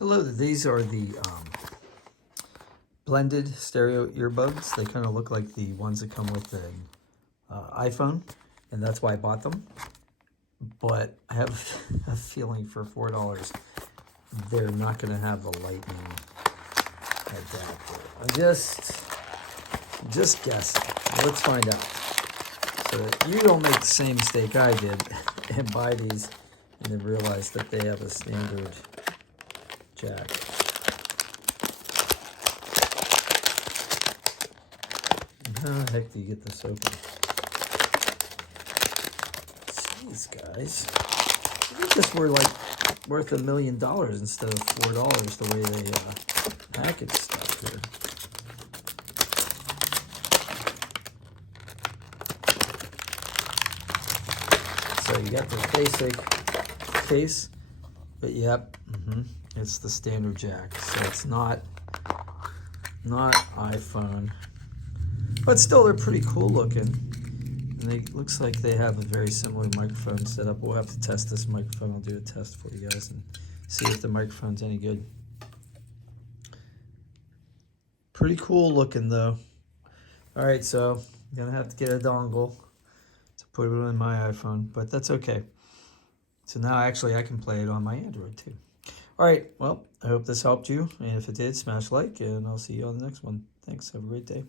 Hello, these are the blended stereo earbuds. They kind of look like the ones that come with the iPhone, and that's why I bought them. But I have a feeling for $4, they're not going to have the lightning adapter. I'm just guessing. Let's find out. So that you don't make the same mistake I did and buy these and then realize that they have a standard jack. How the heck do you get this open? Jeez, guys. I think this were like worth $1 million instead of $4 the way they package stuff here. So you got the basic case, but yep, it's the standard jack. So it's not iPhone, but still they're pretty cool looking. And they looks like they have a very similar microphone setup. We'll have to test this microphone. I'll do a test for you guys and see if the microphone's any good. Pretty cool looking though. All right, so I'm gonna have to get a dongle to put it in my iPhone, but that's okay. So now actually I can play it on my Android too. All right, well, I hope this helped you. And if it did, smash like, and I'll see you on the next one. Thanks, have a great day.